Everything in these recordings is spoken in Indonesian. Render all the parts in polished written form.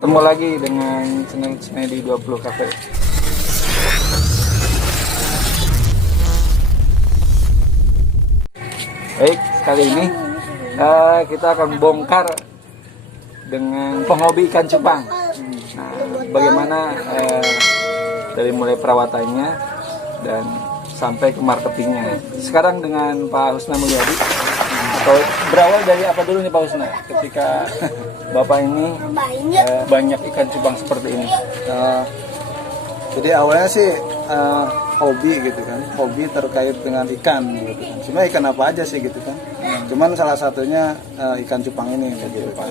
Ketemu lagi dengan channel Cimedi 20 Cafe. Baik, kali ini kita akan bongkar dengan penghobi ikan cupang. Nah, bagaimana dari mulai perawatannya dan sampai ke marketingnya. Sekarang dengan Pak Husna Mulyadi. Atau berawal dari apa dulu nih Pak Husna ketika Bapak ini banyak ikan cupang seperti ini? Jadi awalnya sih hobi gitu kan, hobi terkait dengan ikan gitu kan. Cuma ikan apa aja sih gitu kan. Cuman salah satunya ikan cupang ini gitu kan.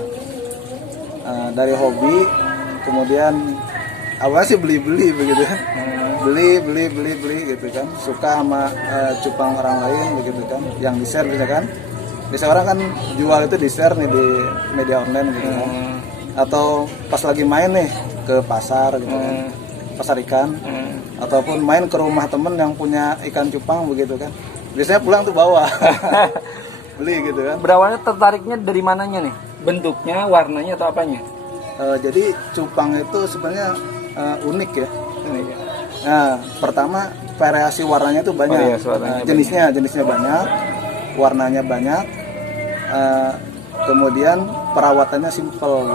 Dari hobi, kemudian awalnya sih beli-beli begitu kan. Beli gitu kan. Suka sama cupang orang lain begitu kan, yang di-share bisa kan. Bisa orang kan jual itu di-share nih di media online gitu kan. Atau pas lagi main nih ke pasar gitu kan. Pasar ikan. Ataupun main ke rumah temen yang punya ikan cupang begitu kan. Biasanya pulang tuh bawa. Beli gitu kan. Berawalnya tertariknya dari mananya nih? Bentuknya, warnanya atau apanya? Jadi cupang itu sebenarnya unik ya. Nah, pertama variasi warnanya itu banyak. Jenisnya banyak. Warnanya banyak. Kemudian perawatannya simpel.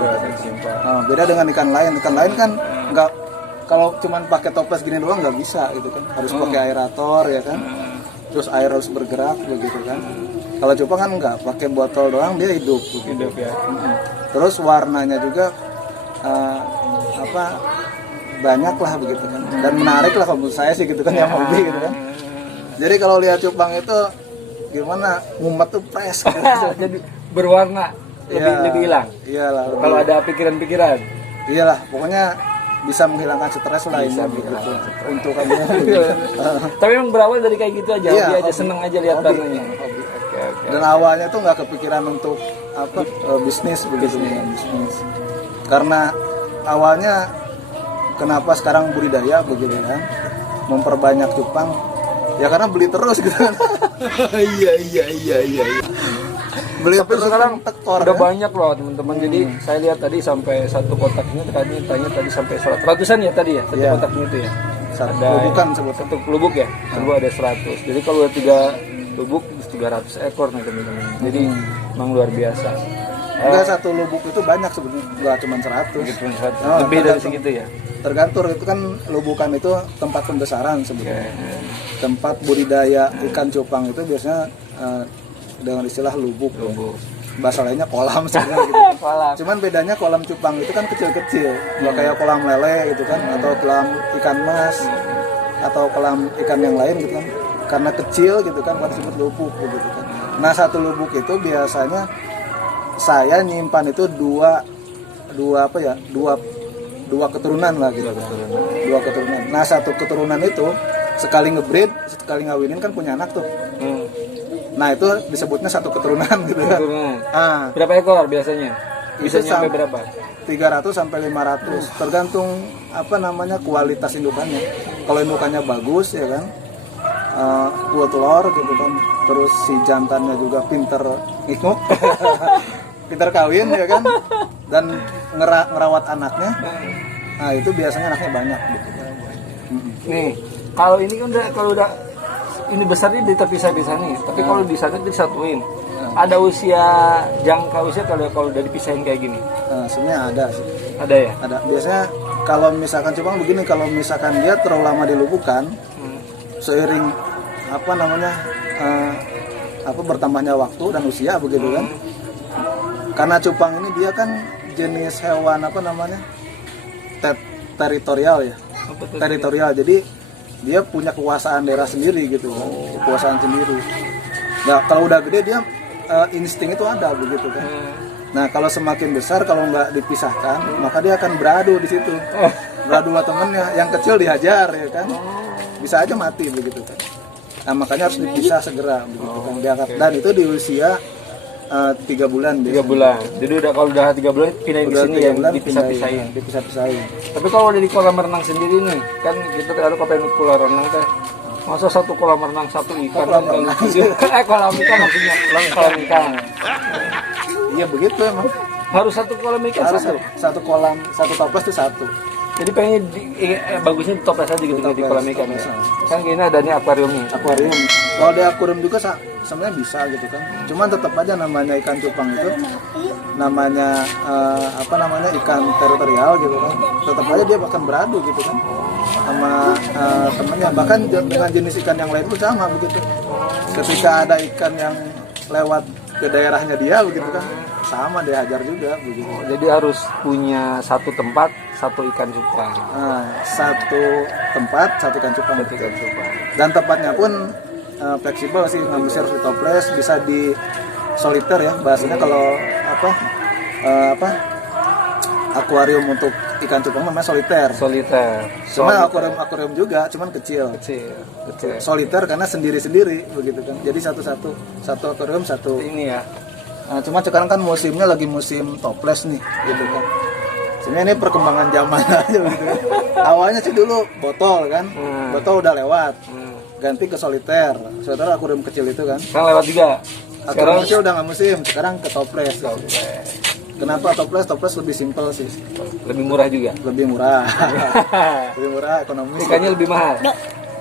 Beda dengan ikan lain. Ikan lain kan nggak, kalau cuman pakai toples gini doang nggak bisa gitu kan. Harus pakai aerator ya kan. Terus air harus bergerak begitu kan. Kalau cupang kan nggak, pakai botol doang dia hidup. Hidup ya. Terus warnanya juga banyak lah begitu kan. Dan menarik lah kalau menurut saya sih gitu kan, yang hobi gitu kan. Jadi kalau lihat cupang itu gimana, ngumet tuh fresh gitu. Jadi berwarna lebih hilang. Iyalah. Kalau ada pikiran-pikiran. Iyalah, pokoknya bisa menghilangkan stres lah ini gitu. Untuk kamu. Tapi emang berawal dari kayak gitu aja, hobi aja, seneng aja lihat warnanya. Okay. Dan awalnya tuh nggak kepikiran untuk bisnis begitu bisnis. Karena awalnya kenapa sekarang budidaya begitu kan, memperbanyak cupang. Ya karena beli terus gitu kan. Iya. Beli tapi terus sekarang tekor udah kan? banyak loh teman-teman. Jadi saya lihat tadi sampai satu kotaknya tanya tadi sampai ratusan ya tadi ya satu kotaknya itu ya. Satu lubuk ya. Coba ada 100. Jadi kalau ada 3 lubuk 300 ekor nih teman-teman. Jadi memang luar biasa. Enggak, satu lubuk itu banyak sebenarnya, enggak cuma 100. Lebih dari segitu ya. Tergantung, itu kan lubukan itu tempat pembesaran sebenarnya. Tempat budidaya ikan cupang itu biasanya dengan istilah lubuk. Bahasa lainnya kolam sebenarnya gitu. Kolam. Cuman bedanya kolam cupang itu kan kecil-kecil, nggak kayak kolam lele gitu kan, atau kolam ikan mas, atau kolam ikan yang lain gitu kan. Karena kecil gitu kan, bukan disebut lubuk gitu kan. Nah, satu lubuk itu biasanya saya nyimpan itu dua keturunan lah gitu. Dua keturunan. Nah, satu keturunan itu sekali ngebreed, sekali ngawinin kan punya anak tuh. Nah, itu disebutnya satu keturunan gitu kan. Berapa ekor biasanya? Bisa sampai berapa? 300 sampai 500, tergantung kualitas indukannya. Kalau indukannya bagus ya kan, full telur gitu kan. Terus si jantannya juga pinter ngikuk. Pinter kawin ya kan, dan ngerawat anaknya. Nah, itu biasanya anaknya banyak gitu. Nih, kalau ini kan udah ini besarnya terpisah-pisah nih, tapi kalau di sana disatuin. Ada jangka usia kalau udah dipisahin kayak gini. Sebenarnya ada sih. Ada ya? Ada. Biasanya kalau misalkan cupang begini, kalau misalkan dia terlalu lama dilubukan, seiring bertambahnya waktu dan usia begitu kan. Karena cupang ini dia kan jenis hewan teritorial ya. Teritorial. Jadi dia punya kekuasaan daerah sendiri gitu kan. Kekuasaan sendiri. Nah, kalau udah gede dia insting itu ada begitu kan. Nah, kalau semakin besar, kalau nggak dipisahkan, maka dia akan beradu di situ. Beradu sama temennya, yang kecil dihajar ya kan. Bisa aja mati begitu kan. Nah, makanya harus dipisah segera begitu kan. Diangkat. Dan itu di usia 3 bulan. 3 bulan. Jadi kalau udah 3 bulan pindahin ke sini yang dipisah-pisahin. Tapi kalau dari kolam renang sendiri nih, kan kita kalau ke kolam renang teh, masa satu kolam renang satu ikan kan kolam ikan maksudnya kolam ikan. Iya begitu emang. Harus satu kolam ikan Harus satu. satu kolam, satu toples itu satu. Jadi pengen bagusnya di toples aja gitu di Toples, kolam ikan ya. toples. Kan ini ada nih akuariumnya. Akuarium. Kalau di akuarium juga sebenarnya bisa gitu kan. Cuman tetap aja namanya ikan cupang itu namanya apa namanya ikan teritorial gitu kan. Tetap aja dia bahkan beradu gitu kan sama temennya. Bahkan dengan jenis ikan yang lain pun sama begitu. Ketika ada ikan yang lewat ke daerahnya dia begitu kan, sama dia hajar juga begitu. Jadi harus punya satu tempat, satu ikan cupang. Nah, satu tempat, satu ikan cupang. Satu ikan cupang. Dan tempatnya pun fleksibel sih, nggak mesti harus di toples, bisa di soliter ya bahasanya. Kalau apa akuarium untuk ikan cupang namanya soliter. Soliter. Cuma akuarium juga, cuman kecil. Kecil. Soliter karena sendiri-sendiri begitu kan. Jadi satu akuarium satu. Ini ya. Nah, cuma sekarang kan musimnya lagi musim toples nih gitu kan. Sebenarnya ini perkembangan zaman aja gitu. Awalnya sih dulu botol kan. Botol udah lewat. Ganti ke soliter. Soliter akuarium kecil itu kan. Sekarang lewat juga. Akuarium kecil udah nggak musim, sekarang ke toples. Kenapa toples? Toples lebih simpel sih. Lebih murah juga. Lebih murah. Lebih murah, ekonomis. Ikannya lebih mahal.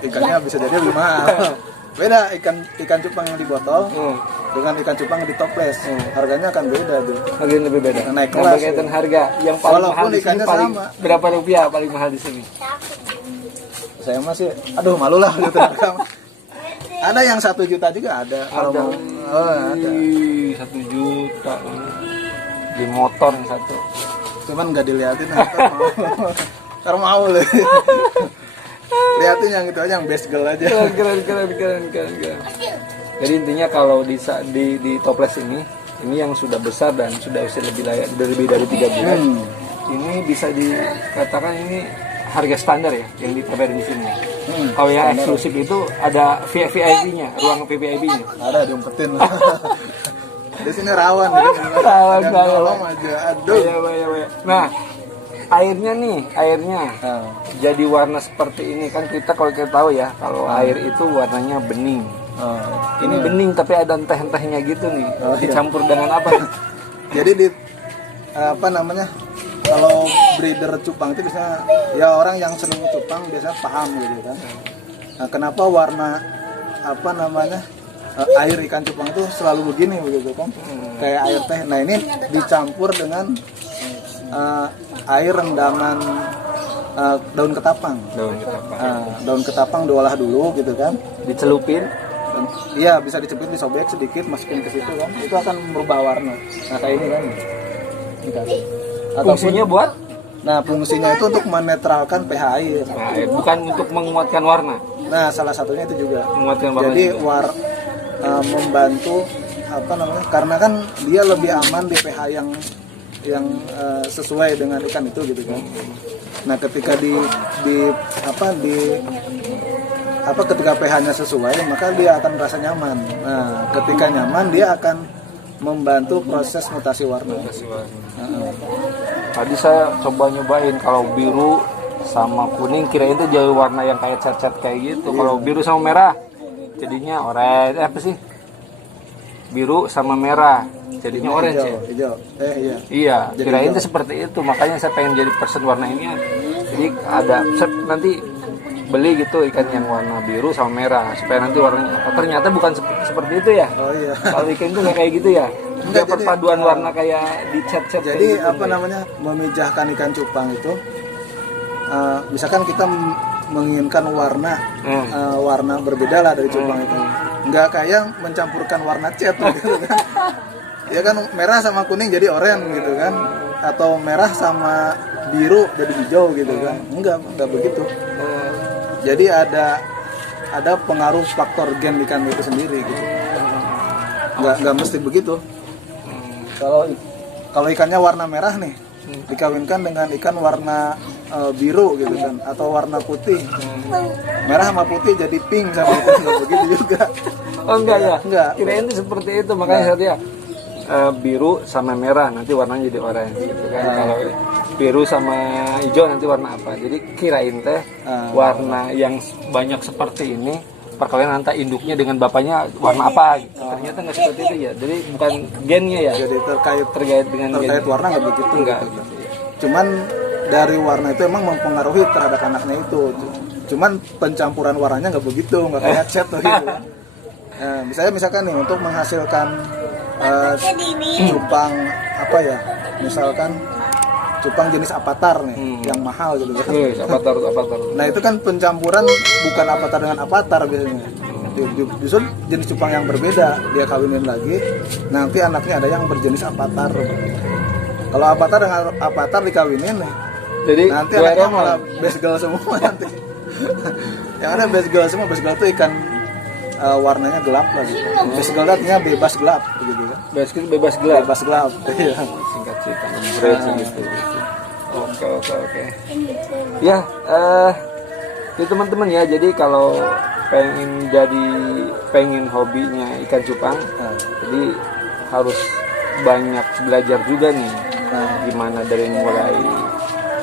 Ikannya bisa jadi lebih mahal. Beda ikan cupang yang di botol dengan ikan cupang yang di toples. Harganya akan beda tuh. Harganya lebih beda. Naik Yang kelas, berkaitan harga yang paling Walaupun mahal di sini ikannya paling sama. berapa rupiah paling mahal di sini? Saya masih, aduh malu lah gitu. Ada yang 1 juta juga ada. Kalau Ada. mau, ada. Ih, 1 juta. Di motor yang satu. Cuman nggak diliatin. Karena mau loh. Liatin yang itu aja, yang best girl aja. Keren. Jadi intinya kalau di toples ini yang sudah besar dan sudah usia lebih dari 3 bulan, ini bisa dikatakan ini harga standar ya yang ditawarin di sini. Kalau yang eksklusif itu ada VIP-nya, ruang VIP-nya. Ada diumpetin. Di sini rawan ya. Rawan Dan banget. tolong aja. Aduh. Iya. Nah, airnya jadi warna seperti ini kan kalau kita tahu ya, kalau air itu warnanya bening. Ini bening tapi ada enteh-entehnya gitu nih. Dicampur dengan apa? Jadi di apa namanya? Kalau breeder cupang itu biasanya ya orang yang seneng cupang biasanya paham gitu kan. Nah, kenapa warna apa namanya? Air ikan cupang itu selalu begini begitu kan? Kayak air teh. Nah, ini dicampur dengan air rendaman daun ketapang. Daun ketapang diolah dulu gitu kan. Dicelupin. Iya, bisa dicepit, disobek sedikit, masukin ke situ kan. Itu akan merubah warna. Nah, kayak ini kan. Ini kan. Fungsinya buat? Nah, fungsinya itu untuk menetralkan pH air. Bukan untuk menguatkan warna. Nah, salah satunya itu juga. Menguatkan warna. Jadi membantu apa namanya? Karena kan dia lebih aman di pH yang sesuai dengan ikan itu gitu kan. Nah, ketika ketika pH-nya sesuai, maka dia akan merasa nyaman. Nah, ketika nyaman dia akan membantu proses mutasi warna. Tadi saya coba nyobain kalau biru sama kuning, kirain itu jadi warna yang kayak cat-cat kayak gitu. Kalau biru sama merah jadinya orange, apa sih? Biru sama merah jadinya orange ya. Hijau. Iya, kirain itu seperti itu. Makanya saya pengen jadi person warna ini. Jadi ada nanti beli gitu ikan yang warna biru sama merah supaya nanti warnanya ternyata bukan seperti itu ya. Oh iya. Kalau ikan itu nggak kayak gitu ya. Enggak, perpaduan warna kayak di cat-cat. Jadi gitu, apa namanya, memijahkan ikan cupang itu misalkan kita menginginkan warna warna berbeda lah dari cupang itu. Nggak kayak mencampurkan warna cat gitu kan. Ya kan merah sama kuning jadi oranye gitu kan, atau merah sama biru jadi hijau gitu kan. Enggak begitu. Jadi ada pengaruh faktor gen ikan itu sendiri gitu. Nggak mesti begitu. Kalau ikannya warna merah nih, dikawinkan dengan ikan warna biru gitu kan, atau warna putih. Merah sama putih jadi pink sama itu, nggak begitu juga. Oh enggak ya? Enggak. Kirain itu seperti itu, makanya saya biru sama merah nanti warnanya jadi orange gitu kan. Kalau biru sama hijau nanti warna apa? Jadi kirain teh warna yang banyak seperti ini perkawinan nanti induknya dengan bapaknya warna apa gitu. Ternyata nggak seperti itu ya, jadi bukan gennya ya, Jadi terkait dengan terkait gen. warna nggak begitu. Enggak gitu. gitu ya. Cuman dari warna itu emang mempengaruhi terhadap anaknya itu. Cuman pencampuran warnanya nggak begitu, nggak kayak cat tuh gitu. Nah, misalkan nih untuk menghasilkan cupang apa ya, misalkan cupang jenis avatar nih yang mahal gitu kan. Avatar. Nah itu kan pencampuran bukan avatar dengan avatar biasanya. Justru jenis cupang yang berbeda dia kawinin lagi, nanti anaknya ada yang berjenis avatar. Kalau avatar dengan avatar dikawinin nih, Jadi nanti dua anaknya Roma. malah base girl semua nanti. Yang ada base girl semua, base girl itu ikan warnanya gelap lagi. Base girl artinya bebas gelap begitu kan. Basket bebas gelap. Bebas gelap. Iya. Singkat cerita, gitu. Oke. Ya, itu teman-teman ya. Jadi kalau pengen hobinya ikan cupang, jadi harus banyak belajar juga nih. Gimana dari mulai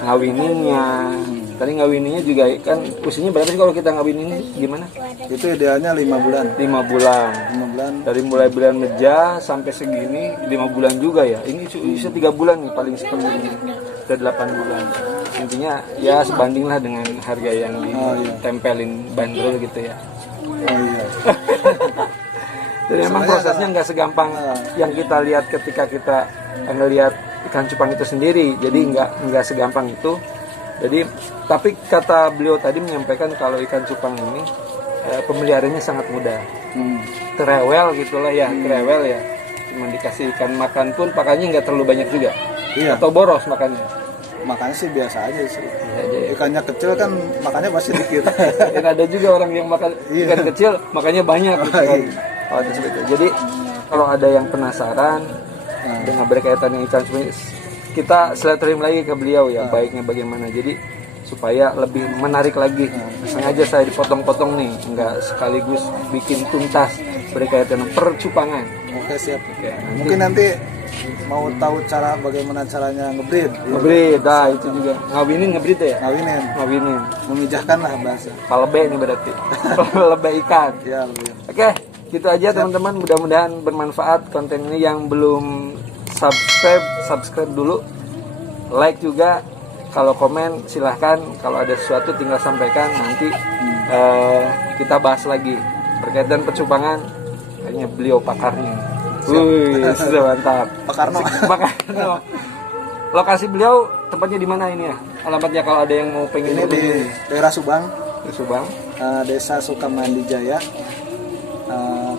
ngawininnya. Tadi ngawininnya juga kan usianya berapa sih kalau kita ngawinin gimana? Itu idealnya 5 bulan. 5 bulan. 5 bulan. Dari mulai bulan Meja sampai segini 5 bulan juga ya. Ini bisa 3 bulan nih paling seperti udah 8 bulan. Intinya ya sebandinglah dengan harga yang ditempelin bandrol gitu ya. Oh iya. Jadi emang prosesnya nggak segampang yang kita lihat ketika kita ngelihat ikan cupang itu sendiri. Jadi nggak segampang itu. Jadi tapi kata beliau tadi menyampaikan kalau ikan cupang ini pemeliharaannya sangat mudah. Terewel gitulah ya, terewel ya. Cuma dikasih ikan makan pun pakannya nggak terlalu banyak juga. Iya. Atau boros makannya. Makanya sih biasa aja sih. Aja ya. Ikannya kecil kan makannya pasti dikit. Dan ada juga orang yang makan ikan kecil makannya banyak gitu kan. Oh, itu seperti itu. Jadi kalau ada yang penasaran dengan berkaitan dengan ikan cupang, kita silaturahim lagi ke beliau ya, baiknya bagaimana. Jadi supaya lebih menarik lagi. Sengaja saya dipotong-potong nih, enggak sekaligus bikin tuntas berkaitan percupangan. Oke siap. Oke, Mungkin nanti mau tahu bagaimana caranya ngebreed. ngebreed, itu juga ngawinin ngebreed ya. Ngawinin. Memijahkan lah bahasa. Palebe nih berarti. Palebe ikan. Ya lebih. Oke, gitu aja teman-teman. Mudah-mudahan bermanfaat konten ini. Yang belum subscribe dulu, like juga. Kalau komen silahkan, kalau ada sesuatu tinggal sampaikan, nanti kita bahas lagi berkaitan percupangan. Kayaknya beliau pakarnya. Wih, sudah mantap. Pak Karno. Lokasi beliau tempatnya di mana ini ya? Alamatnya kalau ada yang mau pengen Ini di daerah Subang, di Subang, Desa Sukamandi Jaya,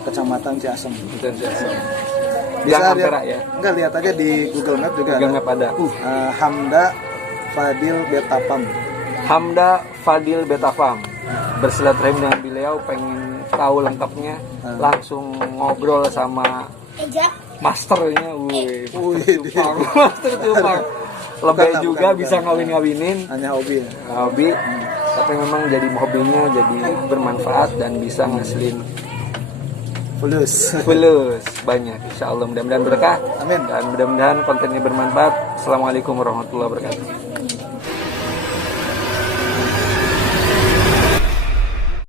Kecamatan Ciasem. dan Jasa. Bisa Jangan lihat, perak ya. enggak lihat aja di Google Map juga. Google Map ada. Hamda Fadil Betapam. Hamda Fadil Betafam. Bersilaturahim dengan beliau, pengen tahu lengkapnya, langsung ngobrol sama masternya. Master cupang. Lebih juga bukan. bisa ngawin-ngawinin. Hanya hobi ya. Hobi, tapi memang jadi hobinya jadi bermanfaat dan bisa ngasilin Fulus. banyak. Insya Allah mudah-mudahan berkah. Amin. Dan mudah-mudahan kontennya bermanfaat. Assalamualaikum warahmatullahi wabarakatuh.